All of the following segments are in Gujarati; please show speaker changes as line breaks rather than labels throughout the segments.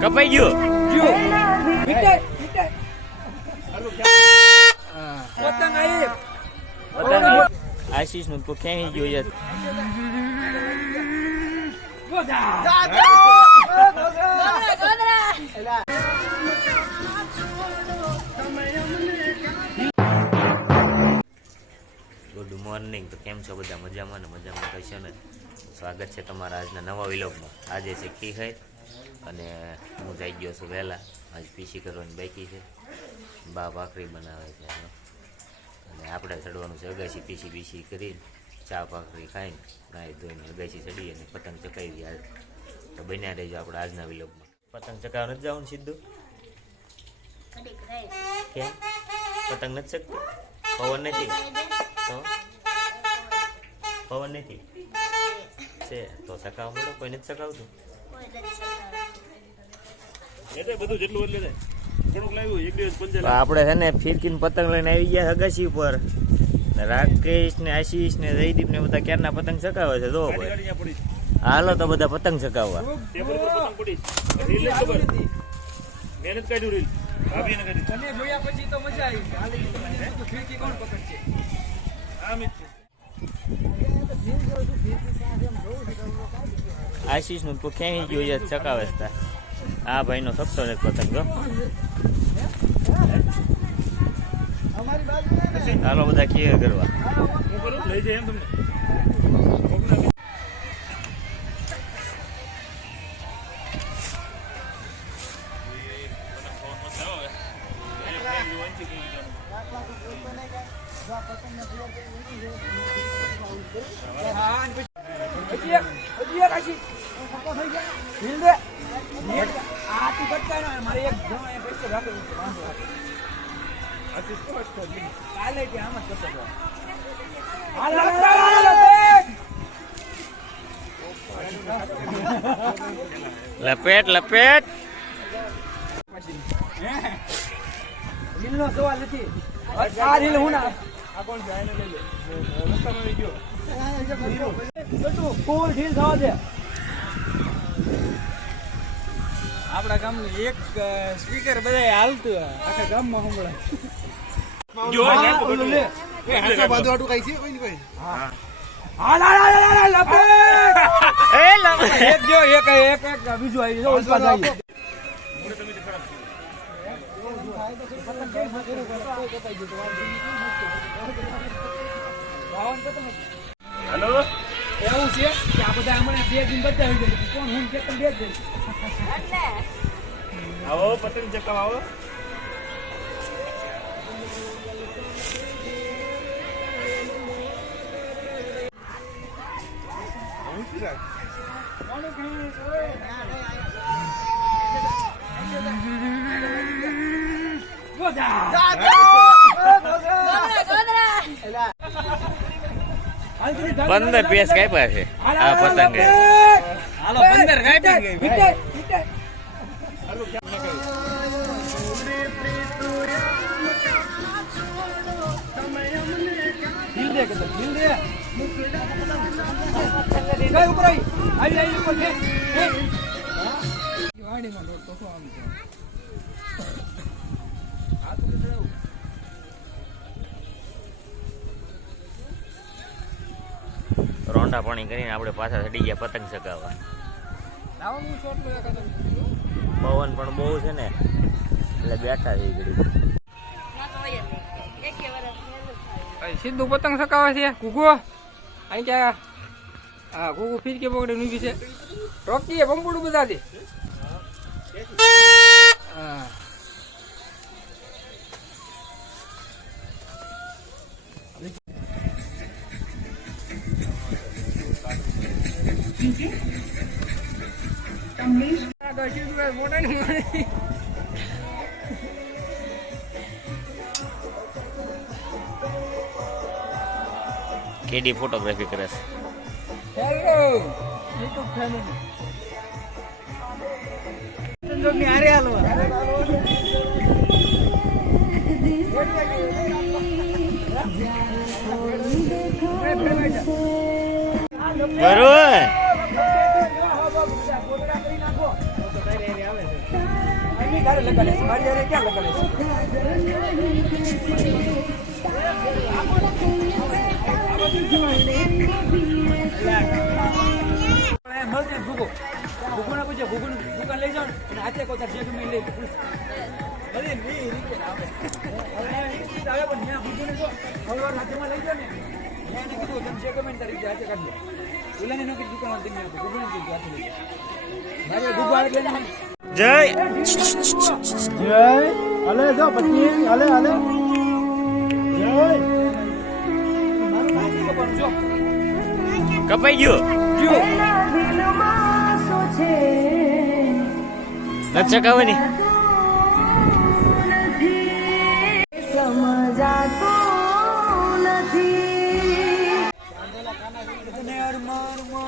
કપાઈ ગયો. આશીષનું તો ક્યાંય ગયો યાર. Good morning. તો કેમ છો બધા? મજામાં ને મજામાં? કહેશો ને સ્વાગત છે તમારા આજના નવા વિલોગમાં. આજે છે ખીખર અને હું જઈ ગયો છું વહેલા. આજ પીસી કરવાની બાકી છે. બા ભાખરી બનાવે છે અને આપણે ચડવાનું છે અગાસી પીસી પીસી કરીને ચા ભાખરી ખાઈને નાહી ધોઈને અગાસી ચડી અને પતંગ ચકાવી આજ. તો બન્યા રહેજો આપણે આજના વિલોગમાં. પતંગ ચકાવવા નથી જવાનું સીધું કેમ? પતંગ નથી શકતું પવન નથી. પવન નથી? છે તો સકાવ પડો કોઈ નથી સકાવતું
બધું જેટલું એટલે ઘણું લાવ્યું એક દિવસ પંચર
આપણે છે ને ફિરકીને પતંગ લઈને આવી ગયા અગાસી ઉપર. ને રાકેશ ને આશીષ ને જયદીપ ને બધા ક્યારના પતંગ ચકાવે છે જો ભાઈ હાલો તો બધા પતંગ ચકાવવા.
પર મહેનત કાઢ્યું રીલ.
જોયા પછી તો મજા આવી. કોણ પકડશે?
જ છે
આશીષનું તો ક્યાંય ગયું યાર ચકાવે છે આ ભાઈ નો સપતો ને. પતંગ હાલો બધા કે કરવા
લઈ જાય એમ તમને.
લપેટ.
લપેટ. લપેટ
નો સવાલ નથી. આ રીલ
આ કોણ જાય ને લઈ લે. રસ્તામાં ગયો.
આપણા ગામનું એક સ્પીકર બધા હાલતું આખા ગામમાં માં
જો
હા,
નાખો
ઓલું
બધું.
લે.
હા.
હાલ, હાલ, હાલ, હાલ, હાલ, લપેટ.
એ લપેટ
એક જો એક એક એક બીજું આવી ગયું ઉલ્પા આવી ગયું.
હેલો
એવું છે કે આ બધા હમણાં બે દિન બતાવી દે કોણ હું કે તમે બે જ દે
આવો પતંગ ચકાવ આવો
પંદર પીસ કાપ્યા છે. આ પતંગ.
હાલો પંદર ઉપર આવી આવી આવી ઉપર રોંડા
પાણી કરીને આપણે પાછા ચડી ગયા પતંગ ચગાવવા. પવન પણ બહુ છે ને એટલે બેઠા છે ઘડી
સીધું પતંગ સકાવે છે. કુકુ અહીં ક્યાં? હા કુકુ ફીરકી પકડી ઊભી છે. રોકીએ પંપુડું બધા દે
કેડી ફોટોગ્રાફી કરે છે?
હેલો યુટ્યુબ ફેમિલી હાલો
બરોબર
તારે લગાડે છે, મારી લગાડે છે? મળશે ભૂગો. ભૂગોને પૂછે, ભૂગોની દુકાન લઈ જાઓ ને હાથે કોતા જે લઈ. ભલે ને રીતે આવે. પણ ત્યાં લઈ જાઓ ને મેં એને કીધું, તમે જે ગમે ને તારી હાથે કાઢી લો. ઓલાને ન કીધું દુકાન તમે કીધું, હાથે લઈ જાઓ. મારે ભૂગો
જય.
જય. અલે જો પછી અલે અલે જય.
કપાઈ ગયો. નથી ચકાવવાની.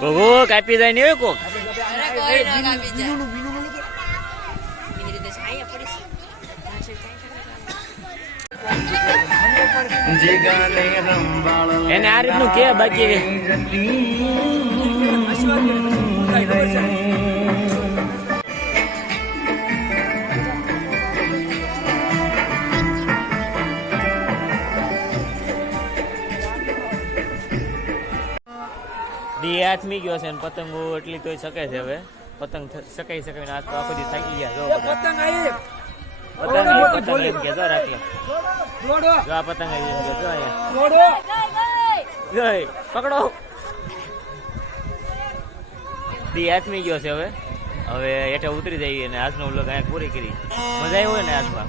કોકો કાપી જાય ને કોક. એને આ રીતનું કે બાકી? દી હાથમી ગયો છે ને પતંગો એટલી તોય શકે છે હવે. પતંગ શકાઈ શકાય આજ તો આખો દી થાકી ગયા. જો
પતંગ આવી
પતંગ પતંગ
ઓળો,
એમ રાખલો જો આ પતંગ આવી એમ અહીંયા. જય પકડો. દી હાથમી ગયો છે હવે. હવે હેઠે ઉતરી જઈએ અને આજનો વ્લોગ અહીંયા પૂરી કરી. મજા આવી હોય ને આજમાં